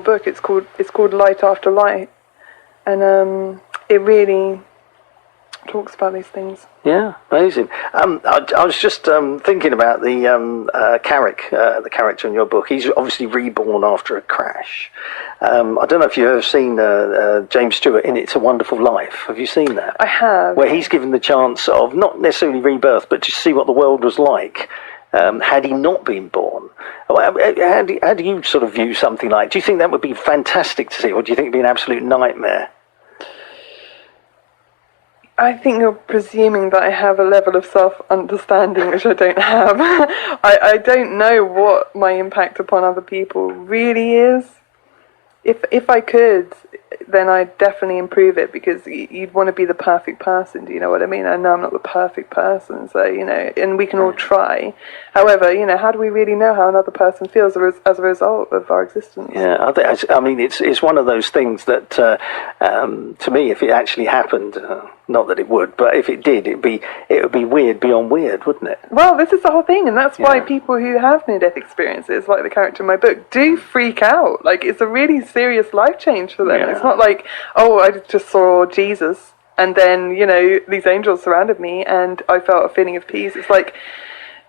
book. It's called Light After Light, and it really talks about these things. Yeah, amazing. I was just thinking about the Carrick, the character in your book. He's obviously reborn after a crash. I don't know if you've ever seen James Stewart in It's a Wonderful Life. Have you seen that? I have. Where he's given the chance of not necessarily rebirth, but to see what the world was like had he not been born. How do you sort of view something like? Do you think that would be fantastic to see, or do you think it'd be an absolute nightmare? I think you're presuming that I have a level of self-understanding which I don't have. I don't know what my impact upon other people really is. If I could, then I'd definitely improve it, because you'd want to be the perfect person, do you know what I mean? I know I'm not the perfect person, so, and we can all try. However, how do we really know how another person feels as a result of our existence? Yeah, I mean, it's one of those things that, to me, if it actually happened, not that it would, but if it did, it would be weird beyond weird, wouldn't it? Well, this is the whole thing, and that's why people who have near-death experiences, like the character in my book, do freak out. Like, it's a really serious life change for them. Yeah. It's not like, oh, I just saw Jesus, and then, these angels surrounded me, and I felt a feeling of peace. It's like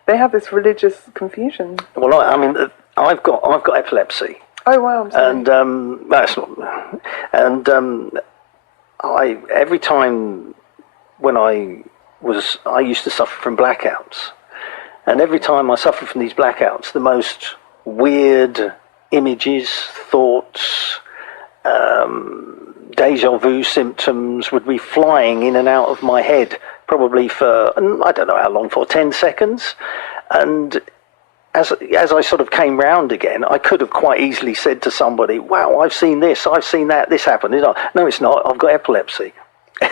they have this religious confusion. Well, I mean, I've got epilepsy. Oh wow! I'm sorry. That's not. And every time when I used to suffer from blackouts, and every time I suffered from these blackouts, the most weird images, thoughts, deja vu symptoms would be flying in and out of my head, probably for, I don't know how long, for 10 seconds. And as I sort of came round again, I could have quite easily said to somebody, wow, I've seen this, I've seen that, this happened. No, it's not, I've got epilepsy.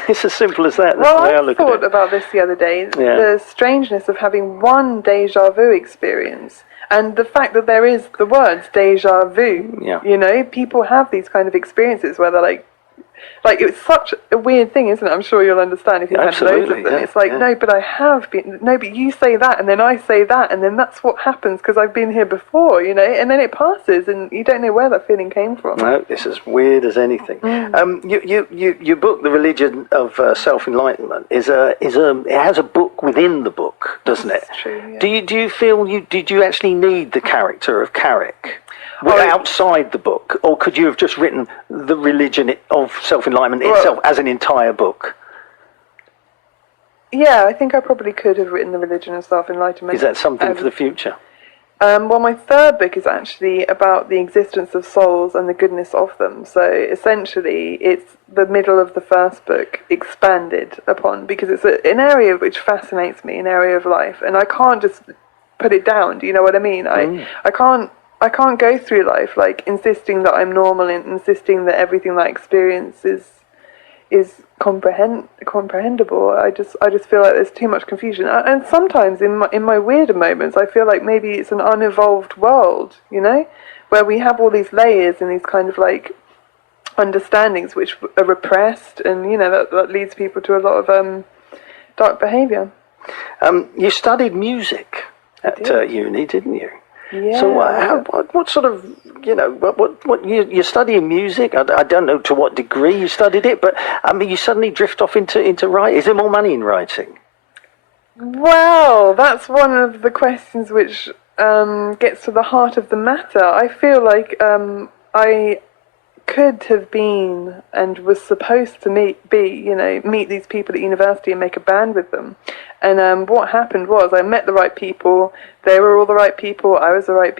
It's as simple as that. That's the way I look at it. I thought about this the other day, the strangeness of having one deja vu experience. And the fact that there is the words deja vu, people have these kind of experiences where they're like it's such a weird thing, isn't it? I'm sure you'll understand if you've had loads of them. Yeah, it's like, no, but I have been, no, but you say that, and then I say that, and then that's what happens because I've been here before, and then it passes, and you don't know where that feeling came from. No, it's as weird as anything. Your book, The Religion of Self-Enlightenment, it has a book within the book, doesn't it? That's true, yeah. Do you feel did you actually need the character of Carrick outside the book, or could you have just written The Religion of Self-Enlightenment itself as an entire book? Yeah, I think I probably could have written The Religion of Self-Enlightenment. Is that something for the future? Well, my third book is actually about the existence of souls and the goodness of them. So essentially, it's the middle of the first book expanded upon, because it's an area which fascinates me, an area of life, and I can't just put it down. Do you know what I mean? I can't go through life like insisting that I'm normal and insisting that everything that I experience is comprehensible. I just feel like there's too much confusion. And sometimes in my weirder moments, I feel like maybe it's an unevolved world, where we have all these layers and these kind of like understandings which are repressed, and that leads people to a lot of dark behaviour. You studied music at uni, didn't you? Yeah. So what sort of, what you're studying music? I don't know to what degree you studied it, but I mean, you suddenly drift off into writing. Is there more money in writing? Well, that's one of the questions which gets to the heart of the matter. I feel like I could have been and was supposed to meet these people at university and make a band with them. And what happened was I met the right people. They were all the right people. I was the right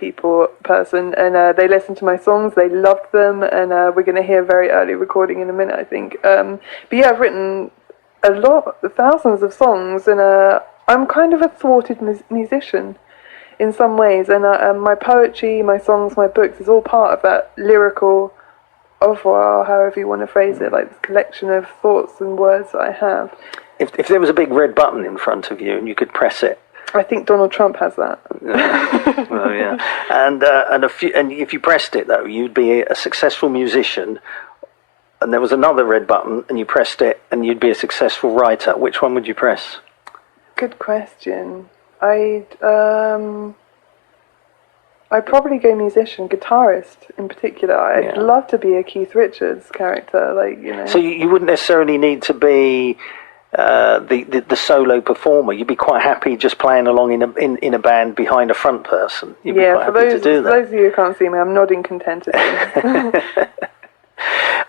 person. And they listened to my songs. They loved them. And we're going to hear a very early recording in a minute, I think. But yeah, I've written thousands of songs. And I'm kind of a thwarted musician in some ways. And my poetry, my songs, my books is all part of that lyrical oeuvre, however you want to phrase it, like this collection of thoughts and words that I have. If there was a big red button in front of you and you could press it, I think Donald Trump has that. Well, yeah, and if you pressed it though, you'd be a successful musician. And there was another red button, and you pressed it, and you'd be a successful writer. Which one would you press? Good question. I'd probably go musician, guitarist in particular. I'd Yeah. love to be a Keith Richards character, like, you know. So you wouldn't necessarily need to be the solo performer. You'd be quite happy just playing along in a band behind a front person. You'd be quite happy to do that. For those of you who can't see me, I'm nodding contentedly.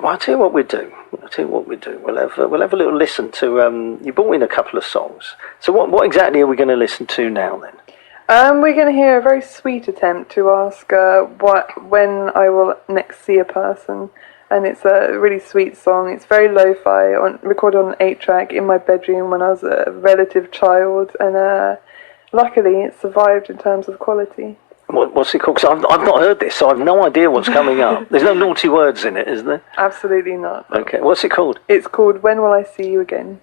Well, I'll tell you what we'll do. We'll have a little listen to. You brought in a couple of songs. So what exactly are we going to listen to now then? We're going to hear a very sweet attempt to ask when I will next see a person, and it's a really sweet song. It's very lo-fi, recorded on an 8-track in my bedroom when I was a relative child, and luckily it survived in terms of quality. What's it called? 'Cause I've not heard this, so I've no idea what's coming up. There's no naughty words in it, is there? Absolutely not. Okay, what's it called? It's called When Will I See You Again?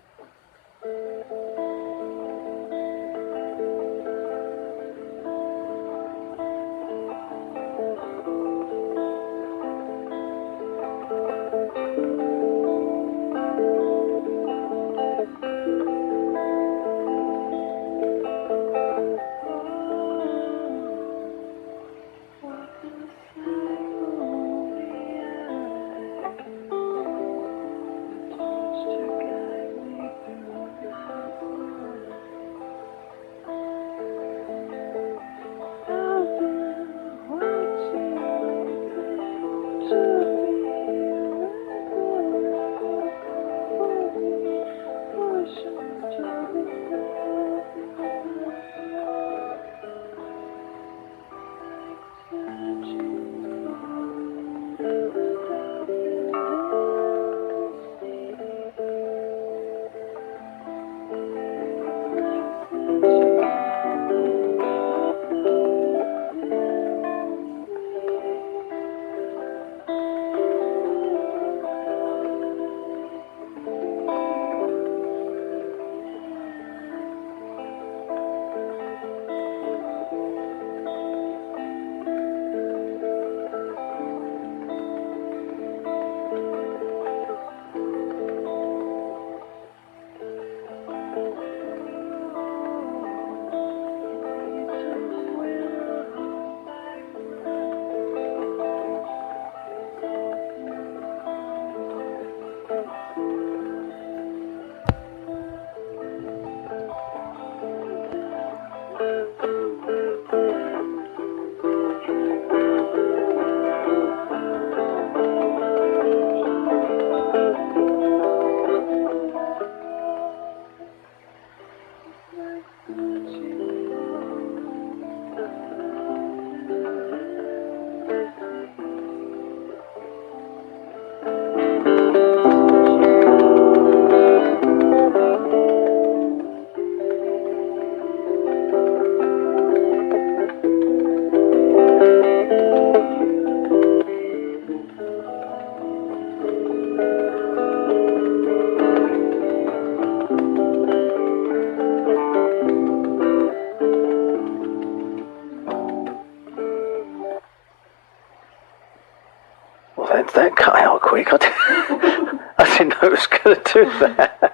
That cut out quick. I didn't know it was going to do that.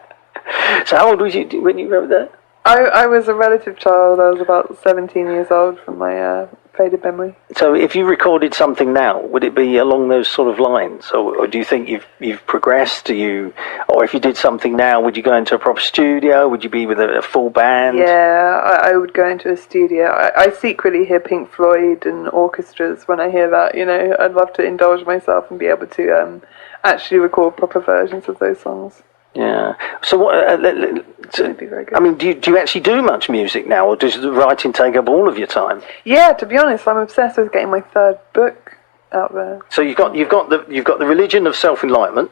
So how old was you when you wrote that? I was a relative child. I was about 17 years old from my faded memory. So if you recorded something now, would it be along those sort of lines? Or do you think you've progressed? Or if you did something now, would you go into a proper studio? Would you be with a full band? Yeah, I would go into a studio. I secretly hear Pink Floyd and orchestras when I hear that, you know. I'd love to indulge myself and be able to actually record proper versions of those songs. Yeah. So what? It'd be very good. I mean, do you actually do much music now, or does the writing take up all of your time? Yeah, to be honest, I'm obsessed with getting my third book out there. So you've got the religion of self-enlightenment.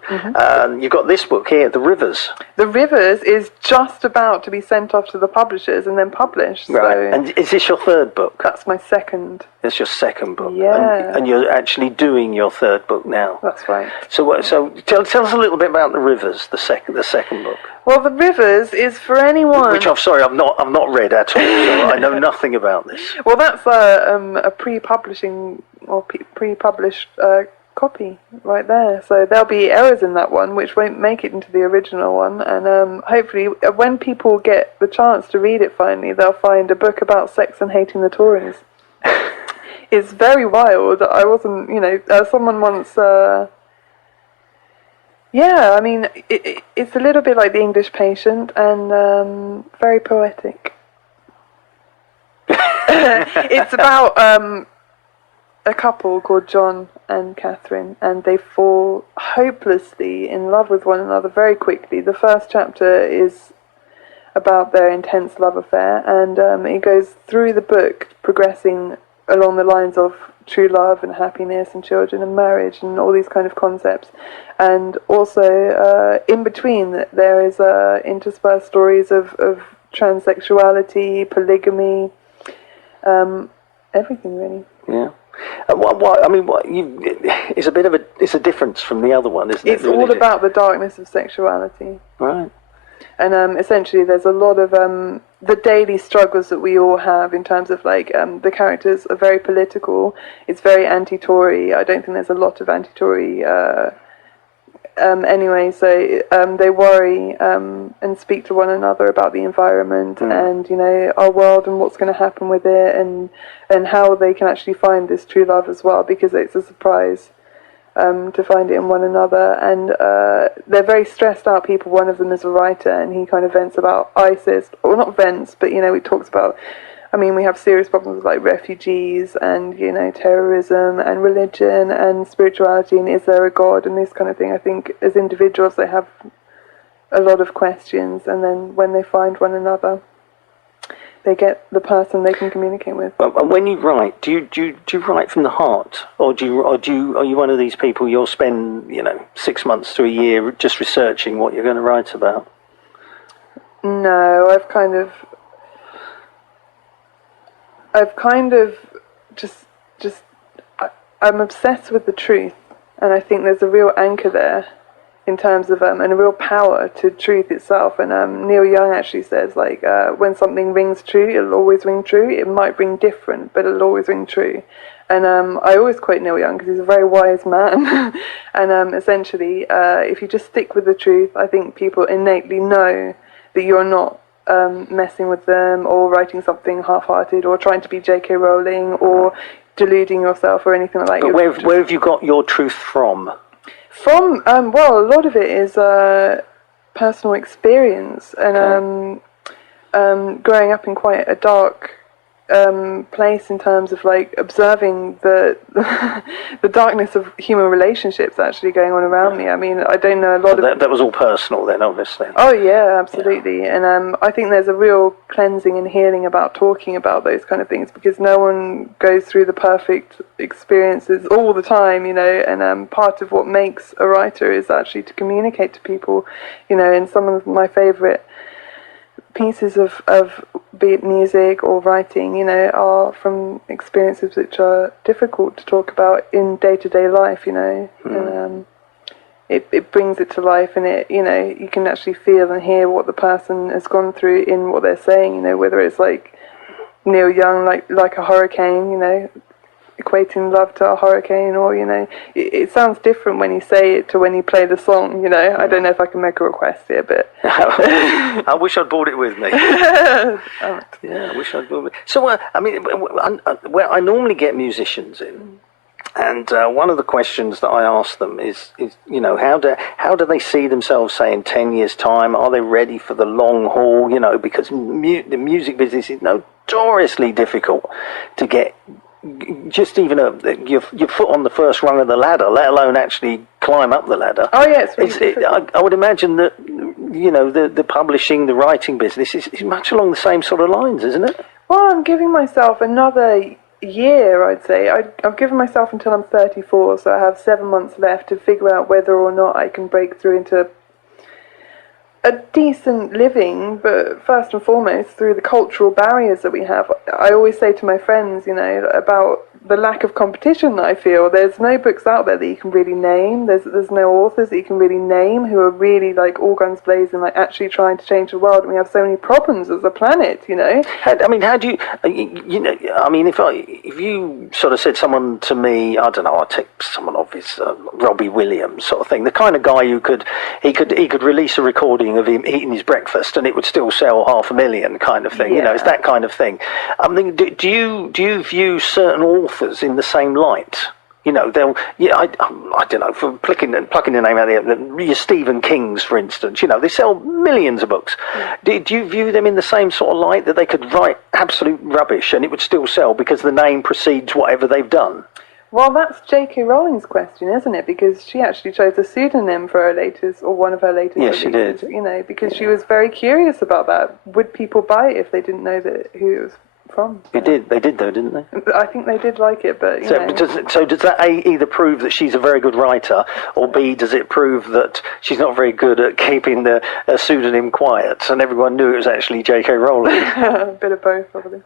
You've got this book here, The Rivers. The Rivers is just about to be sent off to the publishers and then published. Right. So And is this your third book? that's my second. It's your second book. Yeah. And you're actually doing your third book now. That's right. So tell us a little bit about The Rivers, the second book. Well, The Rivers is for anyone. Which I've not read at all, so I know nothing about this. Well, that's a pre-publishing or pre-published copy right there. So there'll be errors in that one which won't make it into the original one. And hopefully, when people get the chance to read it finally, they'll find a book about sex and hating the Tories. it's very wild. I wasn't, someone once. Yeah, I mean, it's a little bit like The English Patient and very poetic. It's about a couple called John and Catherine, and they fall hopelessly in love with one another very quickly. The first chapter is about their intense love affair, and it goes through the book, progressing along the lines of true love and happiness and children and marriage and all these kind of concepts. And also in between there is interspersed stories of transsexuality, polygamy, everything really. Yeah. It's a bit of it's a difference from the other one, isn't it? It's all about the darkness of sexuality. Right. And essentially there's a lot of the daily struggles that we all have in terms of the characters are very political. It's very anti-Tory. I don't think there's a lot of anti-Tory anyway, so they worry and speak to one another about the environment and our world and what's going to happen with it and how they can actually find this true love as well, because it's a surprise to find it in one another. And they're very stressed out people. One of them is a writer, and he kind of vents about ISIS, or not vents, but he talks about, we have serious problems like refugees and, terrorism and religion and spirituality and is there a God and this kind of thing. I think as individuals they have a lot of questions, and then when they find one another, they get the person they can communicate with. And when you write, do you write from the heart, or are you one of these people you'll spend 6 months to a year just researching what you're going to write about? No, I've kind of I'm obsessed with the truth, and I think there's a real anchor there in terms of and a real power to truth itself. And Neil Young actually says when something rings true, it'll always ring true. It might ring different, but it'll always ring true. And I always quote Neil Young because he's a very wise man. And essentially, if you just stick with the truth, I think people innately know that you're not messing with them or writing something half-hearted or trying to be J.K. Rowling or deluding yourself or anything like that. But where have you got your truth from? From, well, a lot of it is personal experience and growing up in quite a dark place in terms of observing the the darkness of human relationships actually going on around me. I don't know a lot of that was all personal then, obviously. Oh yeah, absolutely. Yeah. And I think there's a real cleansing and healing about talking about those kind of things, because no one goes through the perfect experiences all the time, and part of what makes a writer is actually to communicate to people, and some of my favorite pieces of be it music or writing, are from experiences which are difficult to talk about in day-to-day life, and it brings it to life, and it, you can actually feel and hear what the person has gone through in what they're saying, whether it's like Neil Young, like a hurricane, equating love to a hurricane, or it sounds different when you say it to when you play the song. I don't know if I can make a request here, but I wish I'd brought it with me. Yeah, I wish I'd brought it. So I normally get musicians in, and one of the questions that I ask them is how do they see themselves, say, in 10 years' time? Are they ready for the long haul? Because the music business is notoriously difficult to get just even your foot on the first rung of the ladder, let alone actually climb up the ladder. Oh yeah, it's really I would imagine that the publishing, the writing business is much along the same sort of lines, isn't it? Well, I'm giving myself another year, I'd say. I've given myself until I'm 34, so I have 7 months left to figure out whether or not I can break through into a decent living, but first and foremost through the cultural barriers that we have. I always say to my friends, about the lack of competition that I feel. There's no books out there that you can really name. There's no authors that you can really name who are really all guns blazing, actually trying to change the world. And we have so many problems as a planet, How do you, if you sort of said someone to me, I don't know, I'll take someone obvious, Robbie Williams sort of thing, the kind of guy who he could release a recording of him eating his breakfast and it would still sell 500,000 kind of thing. Yeah. It's that kind of thing. I mean, do you view certain authors authors in the same light. You know, they'll, yeah, I don't know, for plucking the name out of the your Stephen Kings, for instance, you know, they sell millions of books. Do you view them in the same sort of light, that they could write absolute rubbish and it would still sell because the name precedes whatever they've done? Well, that's J.K. Rowling's question, isn't it? Because she actually chose a pseudonym for her latest, or one of her latest Yes, releases, she did. you know, because she was very curious about that. Would people buy it if they didn't know who it was from? They did though, didn't they? I think they did like it, but, you know. Does that A, either prove that she's a very good writer, or B, does it prove that she's not very good at keeping the pseudonym quiet and everyone knew it was actually J.K. Rowling? A bit of both, probably.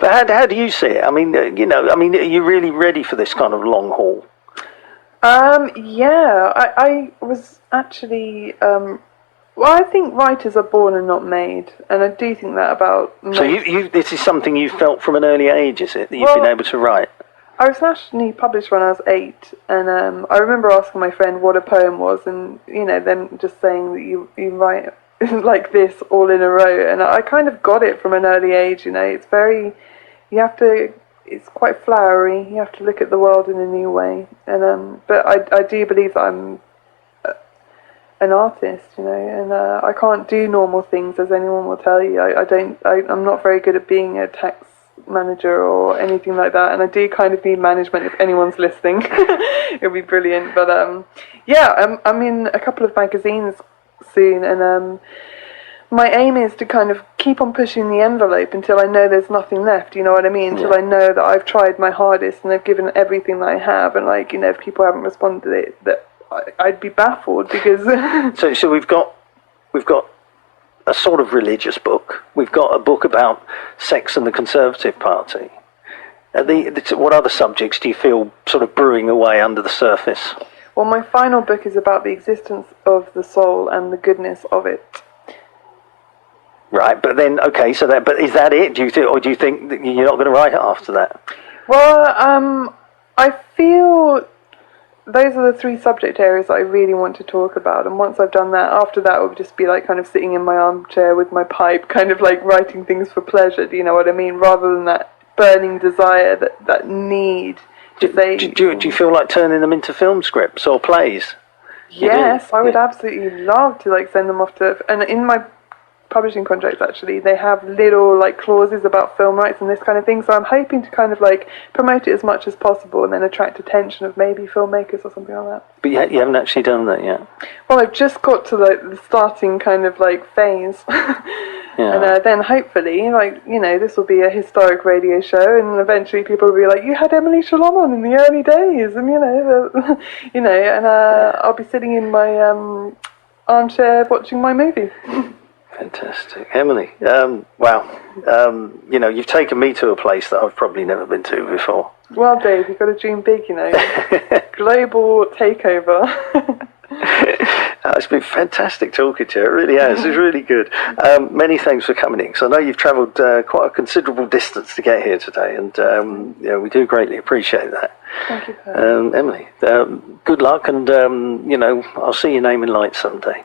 But how do you see it? I mean, you know, are you really ready for this kind of long haul? Yeah, I was actually, well, I think writers are born and not made, and I do think that about So this is something you felt from an early age, is it, that you've been able to write? I was nationally published when I was 8, and I remember asking my friend what a poem was, and, you know, them just saying that you write like this all in a row, and I kind of got it from an early age, you know. It's it's quite flowery, you have to look at the world in a new way, and but I do believe that I'm an artist, you know, and I can't do normal things, as anyone will tell you. I'm not very good at being a tax manager or anything like that, and I do kind of need management if anyone's listening. It'll be brilliant. But yeah, I'm in a couple of magazines soon, and my aim is to kind of keep on pushing the envelope until I know there's nothing left, you know what I mean? Until I know that I've tried my hardest and I've given everything that I have, and, like, you know, if people haven't responded to it, that I'd be baffled, because So we've got a sort of religious book. We've got a book about sex and the Conservative Party. What other subjects do you feel sort of brewing away under the surface? Well, my final book is about the existence of the soul and the goodness of it. Right, but then, okay, but is that it? Do you think that you're not going to write it after that? Well, I feel those are the 3 subject areas that I really want to talk about, and once I've done that, after that it would just be like kind of sitting in my armchair with my pipe, kind of like writing things for pleasure, do you know what I mean, rather than that burning desire, that need to say... Do you feel like turning them into film scripts or plays? Yes, I would absolutely love to, like, send them off to... And in my publishing contracts, actually, they have little, like, clauses about film rights and this kind of thing, so I'm hoping to kind of, like, promote it as much as possible and then attract attention of maybe filmmakers or something like that. But you haven't actually done that yet? Well, I've just got to, like, the starting kind of, like, phase. And then hopefully, like, you know, this will be a historic radio show, and eventually people will be like, you had Emily Scialom on in the early days, and, you know, and I'll be sitting in my armchair watching my movie. Fantastic. Emily, wow. You know, you've taken me to a place that I've probably never been to before. Well, Dave, you've got to dream big, you know. Global takeover. It's been fantastic talking to you. It really has. It's really good. Many thanks for coming in, because I know you've travelled quite a considerable distance to get here today, and you know, we do greatly appreciate that. Thank you, Emily, good luck, and you know, I'll see your name in lights someday.